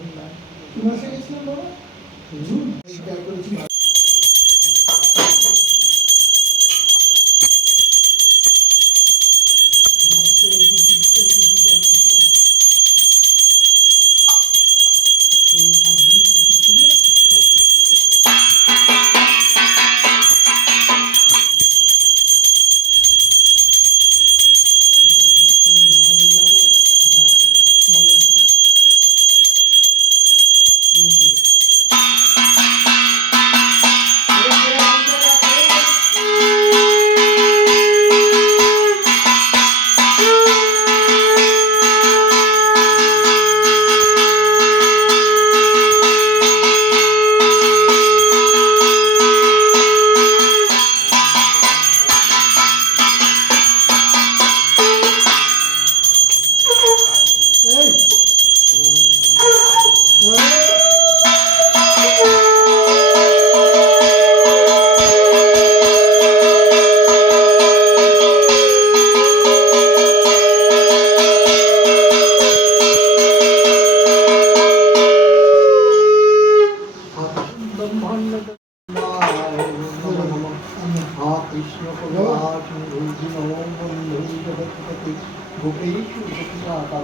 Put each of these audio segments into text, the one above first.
গোবিন্দ কি মাসে গেছিলেন বাবা? জুন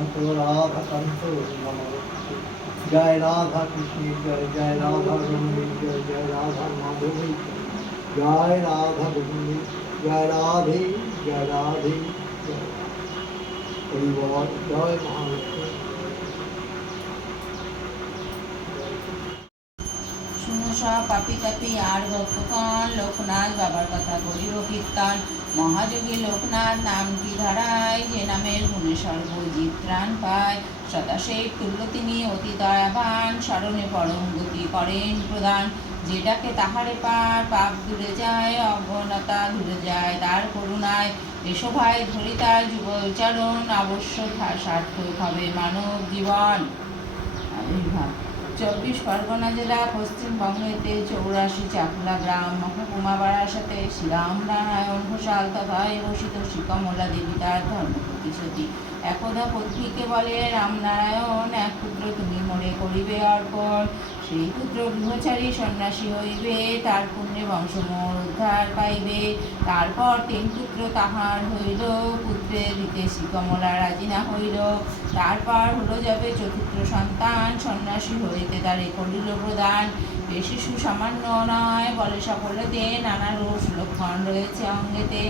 গোপিকাকান্ত রাধাকান্ত নমস্তে জয় রাধা কৃষ্ণের জয় জয় রাধা রমণীর জয় জয় রাধা মাধবী জয় রাধা গোবিন্দ জয় রাধে জয় রাধে জয় পরিবার জয় সব পাপি তাপি, আর ভক্তগণ লোকনাথ, বাবার কথা বলিব কীর্তন। মহাযোগী লোকনাথ নামটি ধারায়? যে নামের গুণে সর্বজীব ত্রাণ পায়। সদাশেব তুল্য তিনি অতি দয়াবান, স্মরণে পরম গতি করেন প্রদান। যেটাকে তাহারে পার, পাপ দূরে যায় অজ্ঞতা দূরে যায় তার করুণায়। এসো ভাই, ধরি তার যুব উচ্চারণ অবশ্য সার্থক হবে মানব জীবন। আবির্ভাব। চব্বিশ পরগনা জেলা পশ্চিমবঙ্গেতে চৌরাশি চাকুলা গ্রাম মহকুমা সাথে শ্রীরাম নারায়ণ ঘোষাল তথা বসিত শ্রীকমলা দেবী তার ধর্ম প্রতিশ্রুতি একদা পত্নীকে বলে রামনারায়ণ এক পুত্র তুমি মনে করিবে অর্পণ। সেই পুত্র গৃহচারী সন্ন্যাসী হইবে, তার পুণ্যে বংশমোর উদ্ধার পাইবে। তারপর তিন পুত্র তাহার হইল পুত্রের দিতে শ্রীকমলা রাজি না হইল। তারপর হলো যাবে চতুর্থ সন্তান, সন্ন্যাসী হইতে তারে করিল প্রদান। বেশি সুসামান্য নয়, বলে সকলেতে নানা রোষ লক্ষণ রয়েছে অঙ্গেতে।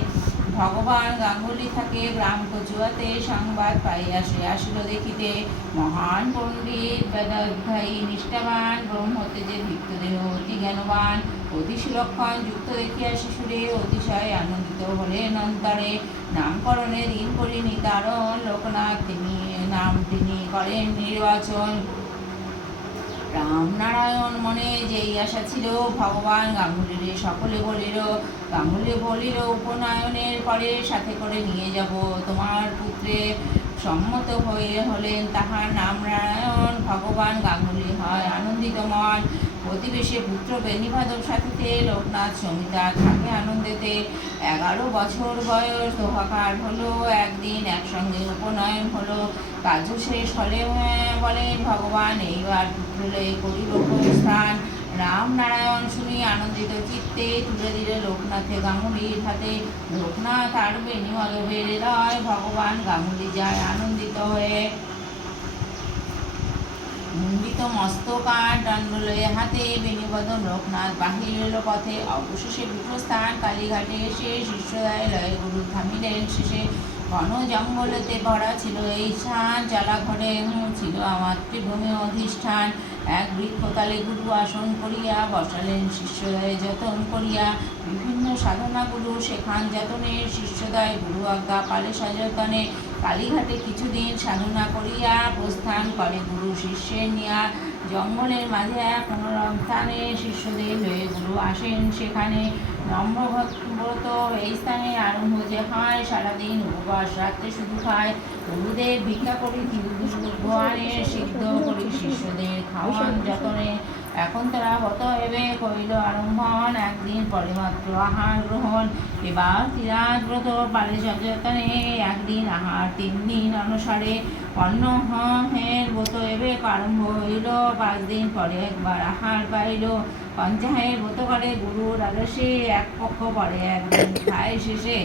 ভগবান গাঙ্গুলি থাকে গ্রাম কচুয়াতে সংবাদ পাইয়া সে আসিল দেখিতে, মহান পণ্ডিত বেদাধ্যায়ী নিষ্ঠাবান ব্রহ্মতেজের ভিক্তদেহ অতি জ্ঞানবান অতি সুলক্ষণ যুক্ত দেখিয়া শিশুরে অতিশয় আনন্দিত হলেন অন্তরে। নামকরণে দিন করিনি কারণ লোকনাথ তিনি নাম তিনি করেন নির্বাচন। রামনারায়ণ মনে যেই আশা ছিল, ভগবান গাঙ্গুলিরে সকলে বলিল, গাঙ্গুলি বলিল, উপনয়নের পরে সাথে করে নিয়ে যাব। তোমার পুত্রে সম্মত হয়ে হলেন তাহার নাম নারায়ণ ভগবান গাঙ্গুলি হয় আনন্দিত মন। প্রতিবেশে পুত্র বেণীমাধব সাথীতে লোকনাথ সমিতা থাকে আনন্দেতে। এগারো বছর বয়স, দোহাকার হলো, একদিন একসঙ্গে উপনয়ন হলো। কার্য শেষ হলে বলেন ভগবান, এইবার পুত্রলে করিল স্থান। রাম নারায়ণ শুনি আনন্দিত চিত্তে তুলে দিলে লোকনাথে গাঙ্গুলির হাতে। লোকনাথ আর বেণীমাধবের হৃদয়, ভগবান গাঙ্গুলি যায় আনন্দিত হয়ে। মুন্ডিত মস্তকার দণ্ডলয়ে হাতে বেণীবদন লোকনাথ বাহির এলো পথে অবশেষে বিপ্রস্থান। কালীঘাটে এসে শিষ্যদায় লয়ে গুরু থামিলেন। শেষে ঘন জঙ্গলেতে ভরা ছিল এই স্থান। জ্বালাঘরে ছিল আমার ত্রিভূমি অধিষ্ঠান। এক বৃক্ষতলে গুরু আসন করিয়া বসালেন শিষ্যদয়ে যতন করিয়া। বিভিন্ন সাধনা গুরু সেখান যতনের শিষ্যদয় গুরু আজ্ঞা পালে সযতনে। কালীঘাটে কিছুদিন সাধনা করিয়া প্রস্থান করে গুরু শিষ্যের নিয়া। জঙ্গলের মাঝে এক পুনরুত্থানে শিষ্যদের হয়ে গুরু আসেন সেখানে। নম্রব্রত এই স্থানে আরম্ভ যে হয়, সারাদিন উপবাস রাত্রে শুধু খায় গুরুদেব ভিক্ষা করি ভগবানের সিদ্ধ করি শিষ্যদের খাওয়ান যতনে। এখন তারা হত এবে কইল আরম্ভন, একদিন পরে মাত্র আহার গ্রহণ। এবার তিরাজ ব্রত পালে সচেতনে একদিন আহার, তিন দিন অনুসারে। অন্ন হের ব্রত এবে আরম্ভ হইল, পাঁচ দিন পরে একবার আহার পাইল। পঞ্চায়ের ব্রত করে গুরুর আদর্শে এক পক্ষ পরে একদিন খায় শেষে।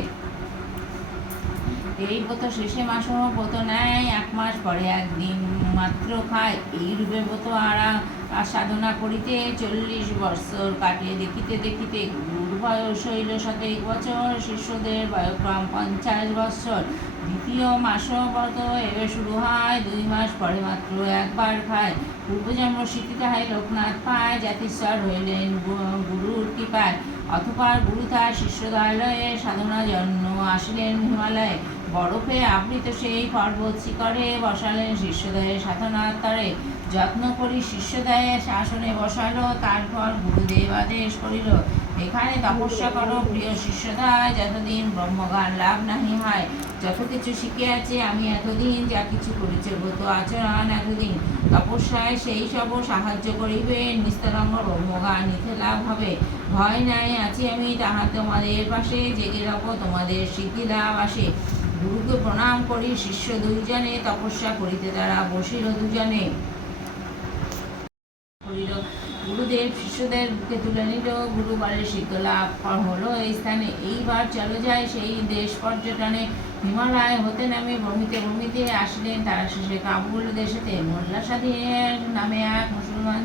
এই ব্রত শেষে মাসও ব্রত নেয়, এক মাস পরে একদিন মাত্র খায়। এই রূপে ব্রত আরা সাধনা করিতে চল্লিশ বৎসর কাটে দেখিতে দেখিতে গুরুর বয়স হইল সতেক বছর, শিষ্যদের বয়ক্রম পঞ্চাশ বৎসর। দ্বিতীয় মাস ব্রত এবার শুরু হয়, দুই মাস পরে মাত্র একবার খায়। পূর্বজন্ম স্মৃতি তাহাই লোকনাথ পায় জাতিস্বর হইলেন গুরুর কৃপায়। অথবা গুরু তার শিষ্যদালয়ে সাধনা জন্ম আসিলেন হিমালয়ে। বরফে আবৃত সেই পর্বত শিখরে বসালেন শিষ্যদয়ে সাধনার যত্ন করি শিষ্যদয়ে শাসনে বসালো, তারপর গুরুদেব আদেশ করিল। এখানে তপস্যা করো প্রিয় শিষ্যদায় যতদিন ব্রহ্মজ্ঞান লাভ নাহি হয় যত কিছু শিখিয়াছে আমি এতদিন, যা কিছু করেছে ব্রত আচরণ এতদিন। তপস্যায় সেই সব সাহায্য করিবে, নিস্তরঙ্গ ব্রহ্মজ্ঞান নিতে লাভ হবে। ভয় নাই আছি আমি, তাহা তোমাদের পাশে জেগে রাখো তোমাদের সিদ্ধি লাভ আসে। গুরুকে প্রণাম করি, শিষ্য দুইজনে তপস্যা করিতে তারা বসিল দুজনে। গুরুদেব, শিষ্যদের বুকে তুলে নিল গুরু সিদ্ধ লাভ হলো এই স্থানে। এইবার চলে যায় সেই দেশ পর্যটনে। হিমালয় হতে নামে ভূমিতে ভূমিতে আসলেন তারা শেষে কাবুল দেশেতে। মোল্লা সাদির নামে এক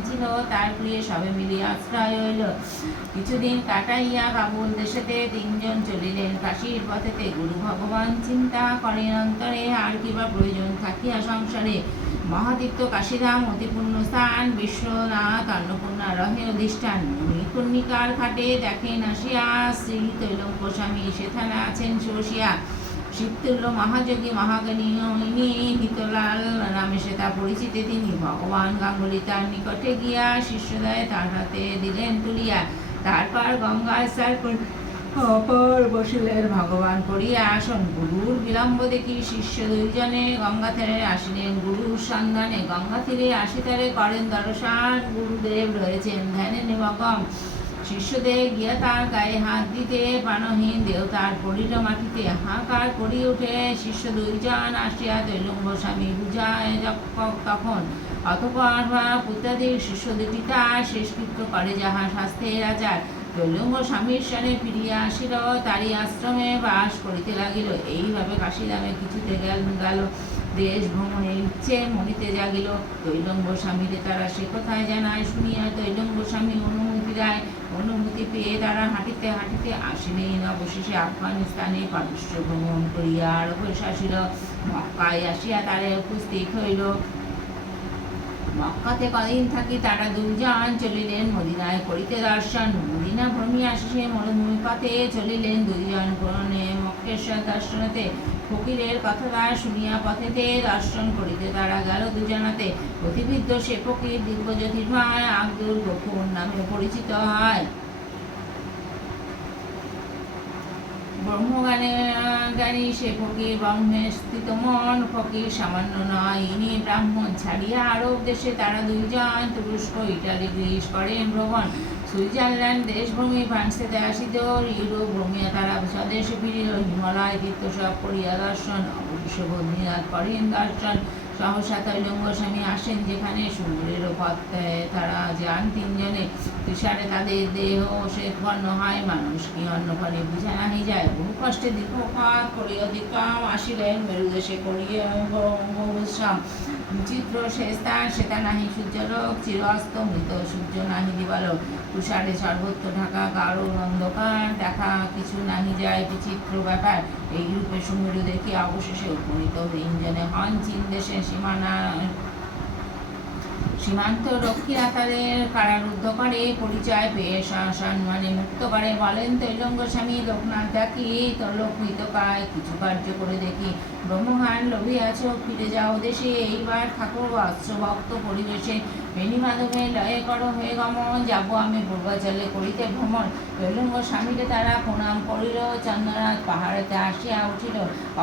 ছিল তার প্রিয় সবে মিলিয়ে আশ্রয় হইল। কিছুদিন কাটাইয়া কাবুল দেশেতে তিনজন চলিলেন। কাশীর পথেতে গুরু ভগবান চিন্তা করেন, অন্তরে আর কিবা প্রয়োজন থাকিয়া সংসারে? মহাতীর্থ কাশীধাম অতিপূর্ণ স্থান, বিশ্বনাথ অন্নপূর্ণা রহে অধিষ্ঠান। মণিকর্ণিকার ঘাটে দেখেন আসিয়া শ্রী তৈলঙ্গ স্বামী সেখানে আছেন শোষিয়া শিবতুল্য মহাযোগী হিতলাল নামে সেটা পরিচিতি তিনি ভগবান গাঙ্গুলি তার নিকটে গিয়া শিষ্যদয় তার হাতে দিলেন তুলিয়া তারপর গঙ্গায় স্নান করে অপর বসিলেন ভগবান করিয়া আসন গুরুর বিলম্ব দেখি শিষ্য দুইজনে গঙ্গা তীরে আসিলেন। গুরুর সন্ধানে গঙ্গা তীরে আসিতারে করেন দর্শন। গুরুদেব রয়েছেন ধ্যানে নিমগম শিষ্যদের গিয়া তার গায়ে হাত দিতে, প্রাণহীন দেবতার পড়িল মাটিতে হাহাকার করি উঠে শিষ্য দুইজন আসিয়া তৈলঙ্গ স্বামী বুঝায় তখন। অতপর পুত্রাদিক শিষ্য দুটি তার শেষকৃত্য করে যাহা শাস্ত্রের রাজার তৈলঙ্গ স্বামীর সানে ফিরিয়া আসিল, তারই আশ্রমে বাস করিতে লাগিল। এইভাবে কাশিদামে কিছুতে গেল গেল। দেশ ভ্রমণে ইচ্ছে মনিতে জাগিল। তৈলম্ব স্বামীরে তারা সে কথায় জানায়, শুনিয়া তৈলম্ব স্বামী অনুমতি দেয় অনুমতি পেয়ে তারা হাঁটিতে হাঁটিতে আসিলেন অবশেষে আফগানিস্তানে পারস্য ভ্রমণ করিয়া আরবেশ আসিল মক্কায় আসিয়া তারা উপস্থিত হইল। মক্কাতে কদিন থাকি তারা দুইজন চলিলেন, মদিনায় করিতে দর্শন। মদিনা ভ্রমিয়া শেষে মরুভূমি পথে চলিলেন দুইজন পুরনে মক্কেশ্বর দর্শনতে। ফকিরের কথা শুনিয়া পথেতে দর্শন করিতে তারা গেল দুজনাতে। প্রতিবিদ্ধ সে ফকির দিব্যজ্যোতির্ময় আব্দুল গফুর নামে পরিচিত হয়। ব্রহ্মজ্ঞানে, জ্ঞানী সে ফকির, ব্রহ্মে স্থিত মন, ফকির সামান্য নয়। ইনি ব্রাহ্মণ ছাড়িয়া আরব দেশে তারা দুইজন তুরস্ক, ইটালি, গ্রিস করেন ভ্রমণ সুইজারল্যান্ড দেশভূমি ফ্রান্সেতে আসিত ইউরোপ ভ্রমিয়া তারা স্বদেশে ফিরিল হিমালয় তীর্থ সব করিয়া দর্শন অবশ্য করেন দর্শন সহসা তৈলঙ্গ আসেন যেখানে সমুদ্রের পথে তারা যান তিনজনে। তুষারে তাদের দেহ শ্বেতবর্ণ হয়। মানুষ কি অন্য ফলে বুঝা নাহি যায়। বহু কষ্টে দীর্ঘপাত করি অতিক্রম। আসিলেন মেরুদেশে করিয়া বিশ্রাম। বিচিত্র সে স্থান সেটা নাহি সূর্যলোক, চিরস্ত মৃত সূর্য নাহি দিবালোক। তুষারে সর্বত্র ঢাকা গাঢ় অন্ধকার, দেখা কিছু নাহি যায়, বিচিত্র ব্যাপার। এই রূপে সুমেরু দেখি অবশেষে উপনীত ইঞ্জনে হন চীন দেশে সীমানা সীমান্ত রক্ষীরা তাদের কারারুদ্ধ করে পরিচয় পেয়ে সম্মানে মুক্ত করে বলেন তৈলঙ্গ স্বামী লোকনাথ ডাকি তলকৃত পায়, কিছু কার্য করে দেখি। ব্রহ্মহান লোভী আছো ফিরে যাও দেশে। এইবার ঠাকুর অস্ত্রভক্ত পরিবেশে বেণী মাধবে লয়ে করো হয়ে গমন যাব আমি পূর্বাচলে করিতে ভ্রমণ। রইলুঙ্গ স্বামীকে তারা প্রণাম করিল, চন্দ্রনাথ পাহাড়েতে আসিয়া উঠিল।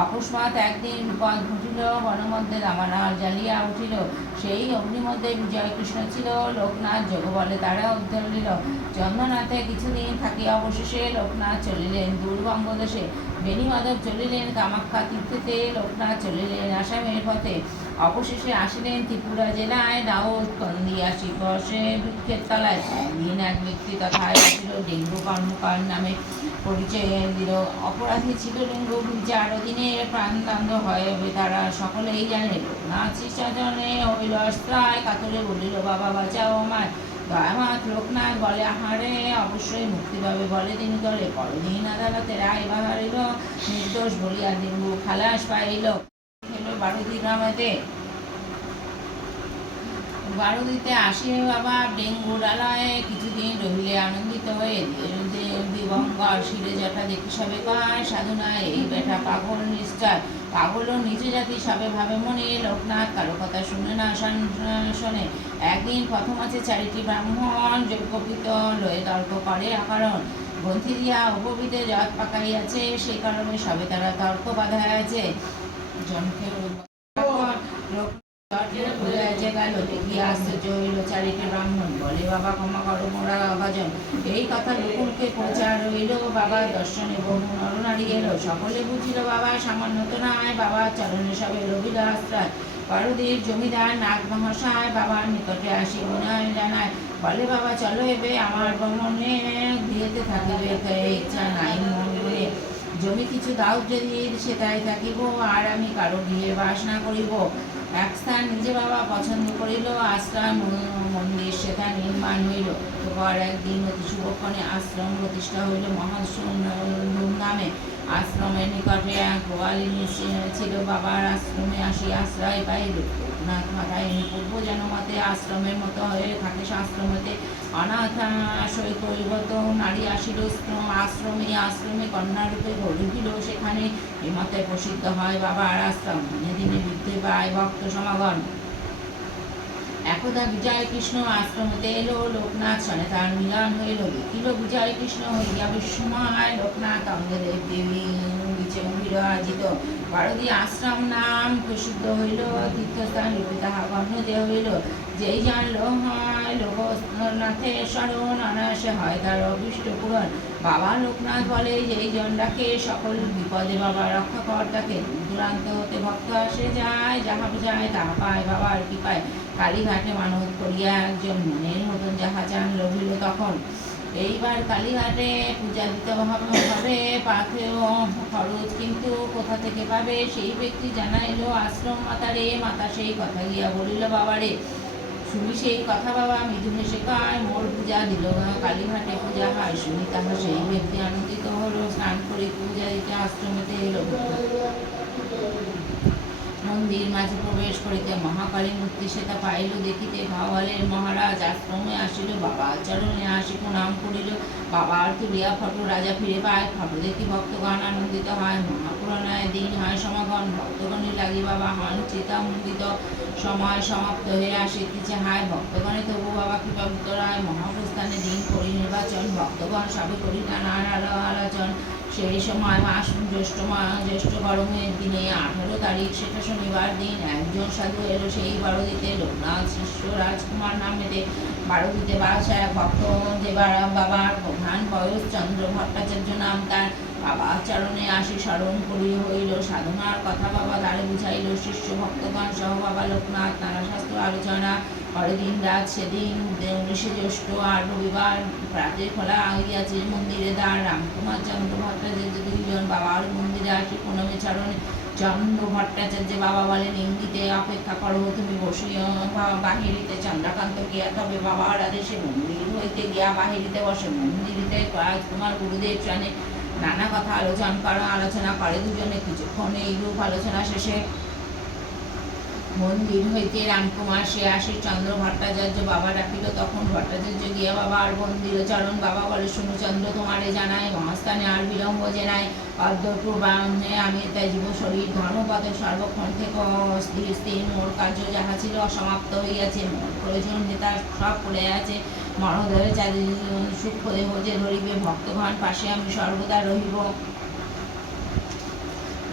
অকস্মাৎ একদিন বিপদ ঘটিল, বনমধ্যে রামানার জ্বালিয়া উঠিল। সেই অগ্নিমধ্যে বিজয় কৃষ্ণ ছিল, লোকনাথ যোগবলে তারা উদ্ধার চন্দ্রনাথে কিছুদিন থাকিয়া অবশেষে লোকনাথ চলিলেন। দূরবঙ্গ দেশে বেণীমাধব চলিলেন, কামাখ্যা তীর্থেতে লোকনাথ চলিলেন আসামের পথে। অবশেষে আসিলেন ত্রিপুরা জেলায়, দাউদ কন্দিয়াসী বসে বৃক্ষের তলায়। একদিন এক ব্যক্তি তথায় আসিল ডেঙ্গু কর্মকার নামে পরিচয় দিল। অপরাধী ছিল ডেঙ্গু বিচার অধীনে প্রাণদণ্ড হয় তারা সকলেই জানে। লোকনাথ শিষ্যজনে হইল অস্ত্রায় কাতরে বলিল, বাবা, বাঁচাও আমার দয়ামাত লোকনাথ বলে আহারে, অবশ্যই মুক্তি পাবে বলে তিনি দলে। পরদিন আদালতে রায় বাহারিল, নির্দোষ বলিয়া ডেঙ্গু খালাস পাইল। হলো বারুদি গ্রামেতে। বারুদিতে আসে বাবা ডেঙ্গু ডালায়, কিছুদিন রহিলে আনন্দিত হয়ে দিবঙ্কর শিরে জটা দেখি সবে কয় সাধুনা এই বেটা পাগল নিশ্চয়। পাগলও নিজে জাতি সবে ভাবে মনে লোকনাথ, কারও কথা শুনে না শোন- একদিন প্রথম আছে চারিটি ব্রাহ্মণ যোগ্যকৃত লয়ে তর্ক করে আকারণ গ্রন্থি দিয়া উপবিতে জট পাকাইয়াছে সেই কারণে সবে তারা তর্ক বাধা আছে জনকে গেল এই কথা লোকুলকে প্রচার রইল বাবা দর্শনে বহু নরনারী এলো সকলে বুঝিল, বাবা সামান্যত নয় বাবা চরণে সবে রবিল আশ্রয় পারদীর জমিদার নাগ মহাশয় বাবার নিকটে আসি বিনয় জানায়। বলে, বাবা, চলো এবে, আমার ভ্রমণে দিয়েতে থাকিবে ইচ্ছা নাই। মনে জমি কিছু দাও যদি সেটাই থাকিব, আর আমি কারও বাস না করিব। এক স্থান নিজে বাবা পছন্দ করিল, আশ্রম মন্দির সেটা নির্মাণ হইল। পর একদিন অতি শুভক্ষণে আশ্রম প্রতিষ্ঠা হইল। মহাধুমধামে আশ্রমের নিকটে এক গোয়ালিনী ছিল বাবার আশ্রমে আসি, আশ্রয় পাইল নাথ মাথায় পূর্ব যেন মতে আশ্রমের মতো হয়ে থাকে আশ্রমতে। অনাথ কৈবত নারী আসিল শ্রম- আশ্রমে আশ্রমে কন্যারূপে গড়িল। সেখানে এমতে প্রসিদ্ধ হয়, বাবার আশ্রম। দিনে দিনে বৃদ্ধি পায় ভক্ত সমাগম। একদা বিজয় কৃষ্ণ আশ্রমতে এলো লোকনাথ সনে তার মিলন হইল। দেখিল বিজয় কৃষ্ণ হইয়া বিস্ময় লোকনাথ অঙ্গদেব দেবী। বিচে বিরাজিত ভারতী আশ্রম নাম প্রসিদ্ধ হইল, তীর্থস্থান রূপে তাহা গণ্যতে হইল। যেই জানল, হয় লোকনাথের স্মরণ অনায়াসে হয় তার অভিষ্ট পূরণ। বাবা লোকনাথ বলে, যেই জন সকল বিপদে বাবা রক্ষা কর তাকে দূরান্ত হতে ভক্ত আসে যায়, যাহা যায় তাহা পায় বাবার কৃপায়। কালীঘাটে মানত করিয়া একজন মনের মতন যাহা চান লভিল তখন এইবার কালীঘাটে পূজা দিতে হবে পাথেও খরচ কিন্তু কোথা থেকে পাবে? সেই ব্যক্তি জানাইলো, আশ্রম মাতারে মাতা সেই কথা গিয়া বলিল বাবারে শুনি সেই কথা বাবা মিথুনে শেখায় মোর পূজা দিল কালীঘাটে পূজা হয় শুনি তাহা সেই ব্যক্তি আনন্দিত হলো, স্নান করে পূজা দিতে আশ্রমেতে এলো মন্দির মাঝে প্রবেশ করিতে মহাকালী মূর্তি সেটা পাইল দেখিতে ভাওয়ালের মহারাজ আশ্রমে আসিল, বাবা চরণে আসি প্রণাম করিল, বাবা বাবার তুলিয়া ফটো রাজা ফিরে পায়, ফটো দেখি ভক্তগণ আনন্দিত হয় মহাপুরাণায় দিন হয় সমাগম ভক্তগণে লাগি বাবা হন চিতামন্দিত সময় সমাপ্ত হয়ে আসিতেছে হায়, ভক্তগণে তবু বাবা কৃপা উত্তরায় মহাপ্রস্থানে দিন পরিনির্বাচন, ভক্তগণ সবে করিতা নানার আলোচন সেই সময় মাস, জ্যৈষ্ঠ মা- জ্যৈষ্ঠ গরমের দিনে আঠারো তারিখ, সেটা শনিবার দিন একজন সাধু এলো সেই বারোদিতে লোকনাথ শিষ্য রাজকুমার নামেতে বারোদিতে বাসা এক ভক্ত দেবার বাবার প্রধান বয়স চন্দ্র ভট্টাচার্য নাম তার বাবা চরণে আসি স্মরণ করি হইল। সাধনার কথা বাবা দ্বারে বুঝাইল। শিষ্য, ভক্তগণ, সহ বাবা লোকনাথ নানা শাস্ত্র আলোচনা পরের দিন রাত সেদিন উনিশে জ্যৈষ্ঠ আর রবিবার প্রাতে খোলা হইয়াছে মন্দিরে দ্বার। রামকুমার, চন্দ্র ভট্টাচার্য দুইজন বাবার মন্দিরে আসি প্রণমে চরণে। চন্দ্র ভট্টাচার্য বাবা বলেন ইঙ্গিতে অপেক্ষা করো, তুমি বসিয়া বাহিরিতে চন্দ্রকান্ত গিয়া, তবে বাবার আদেশে মন্দির হইতে গিয়া বাহিরিতে বসে। মন্দিরিতে রাজকুমার গুরুদেব চনে নানা কথা আলোচনা করা, আলোচনা করে দুজনে। কিছুক্ষণ এইরূপ আলোচনা শেষে মন্দির হইতে রামকুমার সে আসি, চন্দ্র ভট্টাচার্য বাবা ডাকিল, তখন ভট্টাচার্য গিয়া বাবা আর মন্দির চরণ বাবা বলে, শুনু চন্দ্র, তোমারে জানাই, মহাস্থানে আর বিলম্ব জেনাই অদ্য প্রবাহে আমি তাই জীব শরীর ধর্মপথে সর্বক্ষণ থেকে অস্থির স্থির মোর কার্য যাহা ছিল অসমাপ্ত হইয়াছে। মোর প্রয়োজন নেতা সব পড়ে আছে। মরদেহে চারি সূক্ষ্ম দেহ যে ধরিবে, ভক্তগণ পাশে আমি সর্বদা রহিব।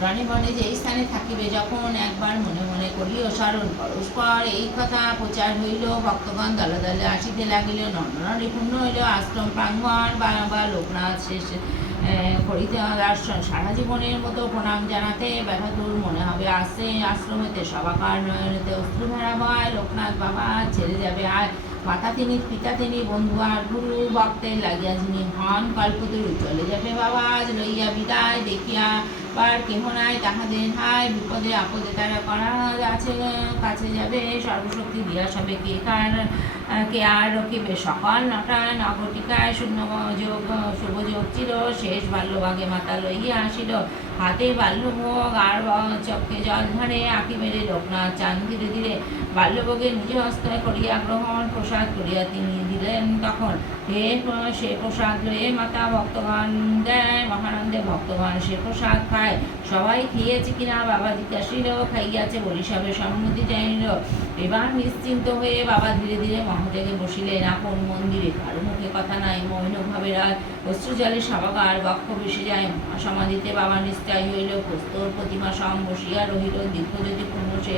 রণে বনে যে স্থানে থাকিবে, যখন একবার মনে মনে করিও স্মরণ পরস্পর এই কথা প্রচার হইল, ভক্তগণ দলে দলে আসিতে লাগিল নন্দনরে পূর্ণ হইল, আশ্রম প্রাঙ্গণ বা বা লোকনাথ শেষ করিতে দর্শন। সারা জীবনের মতো প্রণাম জানাতে ব্যথাদূর মনে হবে আসছে আশ্রমেতে সবাকার নয়নেতে অশ্রুধারা ভয় লোকনাথ বাবা ছেড়ে যাবে। আর মাতা তিনি, পিতা তিনি, বন্ধু আর গুরু ভক্তের লাগিয়া যিনি হন কল্পতরু চলে যাবে বাবা, আজ লইয়া বিদায়, দেখিয়া বার কেহ নাই তাহাদের হায় বিপদে আপদে তারা করা আছে কাছে যাবে সর্বশক্তি দিয়া সবে কে কার, কে আর রকিবে সকাল নটা নগটিকায় শূন্য যোগ শুভযোগ ছিল, শেষ বাল্যভাগে মাতা লইয়া আসিল। হাতে বাল্যভোগ আর চক্ষে জল ধরে আঁকি মেরে লোকনাথ চান ধীরে ধীরে। বাল্যভোগে নিজ হস্ত করিয়া গ্রহণ, প্রসাদ করিয়া তিনি দিলেন তখন। হে সে প্রসাদ লয়ে মাতা ভক্তগণ দেয়, মহানন্দে ভক্তগণ সে প্রসাদ খায়। সবাই খেয়েছে কিনা বাবা জিজ্ঞাসিল, খাইয়াছে বলি সবে সম্মতি জানিল। এবার নিশ্চিন্ত হয়ে বাবা ধীরে ধীরে মহাদেগে বসিলেন আপন মন্দিরে। কারও মুখে কথা নাই মৌন ভাবে রাত অশ্রু জলে সাবাকার বক্ষ বেশি যায়। সমাধিতে বাবা নিশ্চয় হইল। প্রস্তর প্রতিমা সম বসিয়া রহিল। দীর্ঘ যদি পূর্ণ সে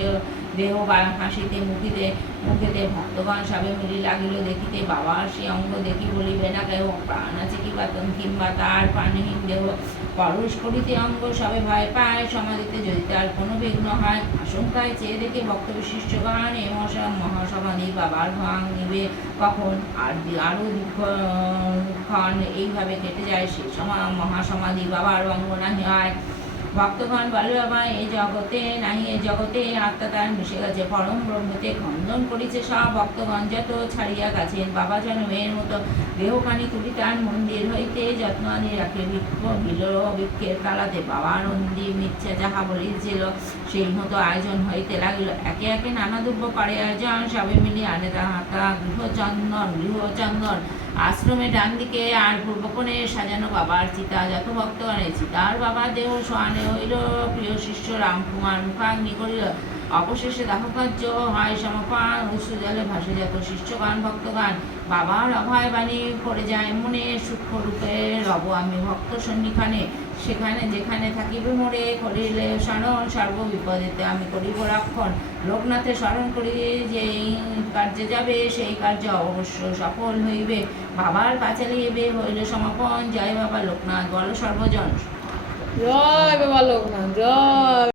দেহ বা হাসিতে মুখিতে মুখেতে ভক্তগণ সবে মিলি লাগিল দেখিতে। বাবার সে অঙ্গ দেখি বলিবে, না কেউ প্রাণ আছে কি কিংবা কিংবা তার প্রাণহীন দেহ? পরশ করিতে অঙ্গ সবে ভয় পায়, সমাধিতে যদি তার কোনো বিঘ্ন হয়, আশঙ্কায় চেয়ে দেখে ভক্ত বিশিষ্টগণ, এ মহাসমাধি বাবার ভাঙ নিবে কখন? আর আরও দীর্ঘক্ষণ এইভাবে কেটে যায়, সে সময় মহাসমাধি বাবার অঙ্গ নাহি হয়। ভক্তগণ বলে বাবা এই জগতে নাহি এ জগতে আত্মা তার মিশে গেছে। পরম ব্রহ্মতে খন্দন করিছে সব ভক্তগণ, যত ছাড়িয়া গেছেন, বাবা যেন মেয়ের মতো দেহখানি তুলি তার মন্দির হইতে যত্ন আনি রাখে বৃক্ষ বিল বৃক্ষের কালাতে বাবা নন্দী মিথ্যা যাহা বলিছিল মতো আয়োজন হইতে লাগিল। একে একে নানা দ্রব্য আয়োজন, সবে মিলিয়ে আনে তাহাতা গৃহচন্দন গৃহচন্দন। আশ্রমে ডান দিকে আর পূর্বকোণে সাজানো বাবার চিতা যত ভক্তগণে চিতার বাবা দেহ সোয়ানে হইল। প্রিয় শিষ্য রামকুমার মুখাগ্নি করিল, অবশেষে দাহকার্য হয় সমাপান জলে ভাসে যত শিষ্যগান, ভক্তগান। বাবার অভয় বাণী পড়ে যায় মনে সূক্ষ্ম রূপে রব আমি ভক্ত সন্নিখানে। সেখানে যেখানে থাকিবে মোরে করিলে স্মরণ সর্ব বিপদেতে আমি করিব রক্ষণ। লোকনাথে স্মরণ করি যে কার্যে যাবে, সেই কার্য অবশ্য সফল হইবে। বাবার কাছে লিবে হইল সমাপন। জয় বাবা লোকনাথ, বল সর্বজন। জয় বাবা লোকনাথ, জয়।